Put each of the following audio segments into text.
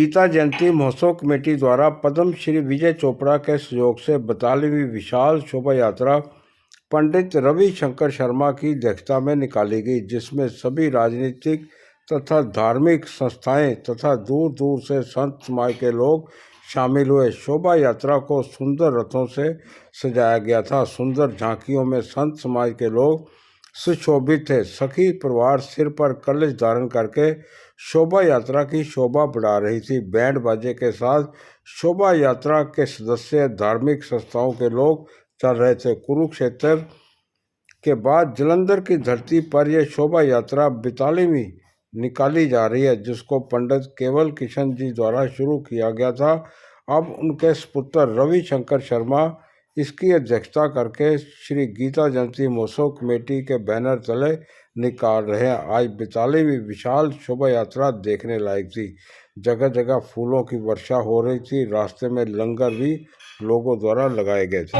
गीता जयंती महोत्सव कमेटी द्वारा पद्म श्री विजय चोपड़ा के सहयोग से 42वीं विशाल शोभा यात्रा पंडित रविशंकर शर्मा की अध्यक्षता में निकाली गई, जिसमें सभी राजनीतिक तथा धार्मिक संस्थाएं तथा दूर दूर से संत समाज के लोग शामिल हुए। शोभा यात्रा को सुंदर रथों से सजाया गया था। सुंदर झांकियों में संत समाज के लोग सुशोभित थे। सखी परिवार सिर पर कलश धारण करके शोभा यात्रा की शोभा बढ़ा रही थी। बैंड बाजे के साथ शोभा यात्रा के सदस्य धार्मिक संस्थाओं के लोग चल रहे थे। कुरुक्षेत्र के बाद जालंधर की धरती पर यह शोभा यात्रा 42वीं निकाली जा रही है, जिसको पंडित केवल किशन जी द्वारा शुरू किया गया था। अब उनके सुपुत्र रविशंकर शर्मा इसकी अध्यक्षता करके श्री गीता जयंती महोत्सव कमेटी के बैनर तले निकाल रहे हैं। आज 42वीं विशाल शोभा यात्रा देखने लायक थी। जगह जगह फूलों की वर्षा हो रही थी। रास्ते में लंगर भी लोगों द्वारा लगाए गए थे।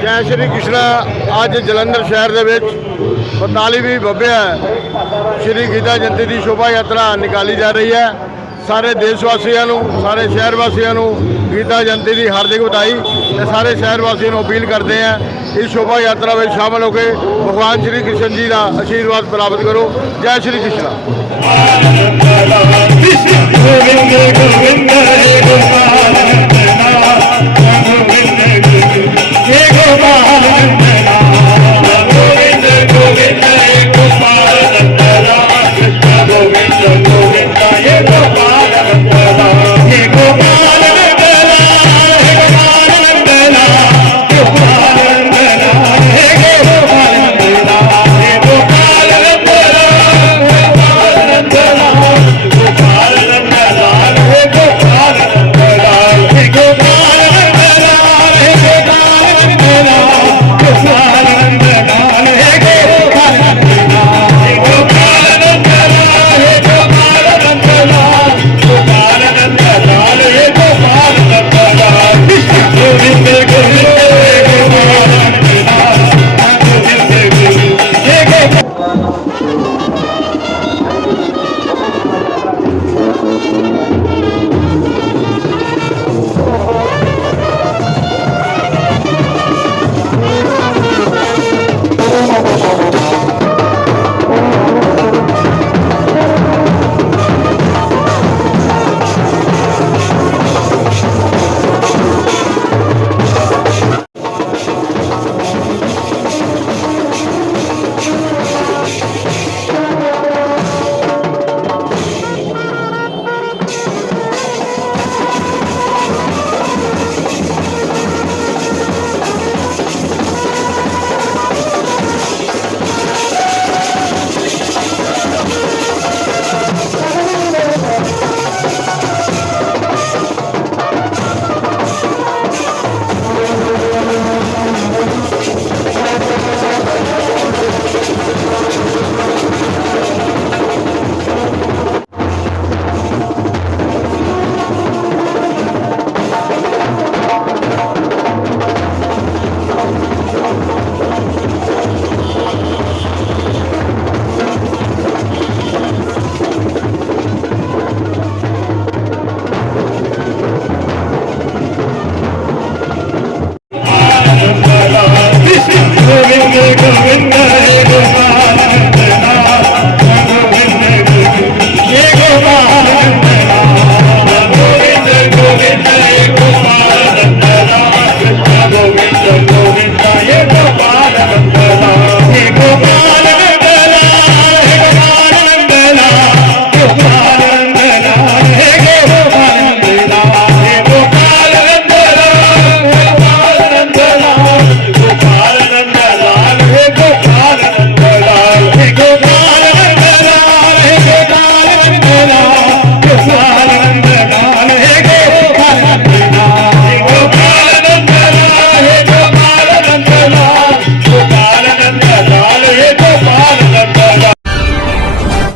जय श्री कृष्ण। अज जलंधर शहर के 42वीं भव्य श्री गीता जयंती की शोभा यात्रा निकाली जा रही है। सारे देशवासियों, सारे शहर वासियों गीता जयंती की हार्दिक बधाई। सारे शहर वासियों को अपील करते हैं इस शोभा यात्रा में शामिल होकर भगवान श्री कृष्ण जी का आशीर्वाद प्राप्त करो। जय श्री कृष्ण।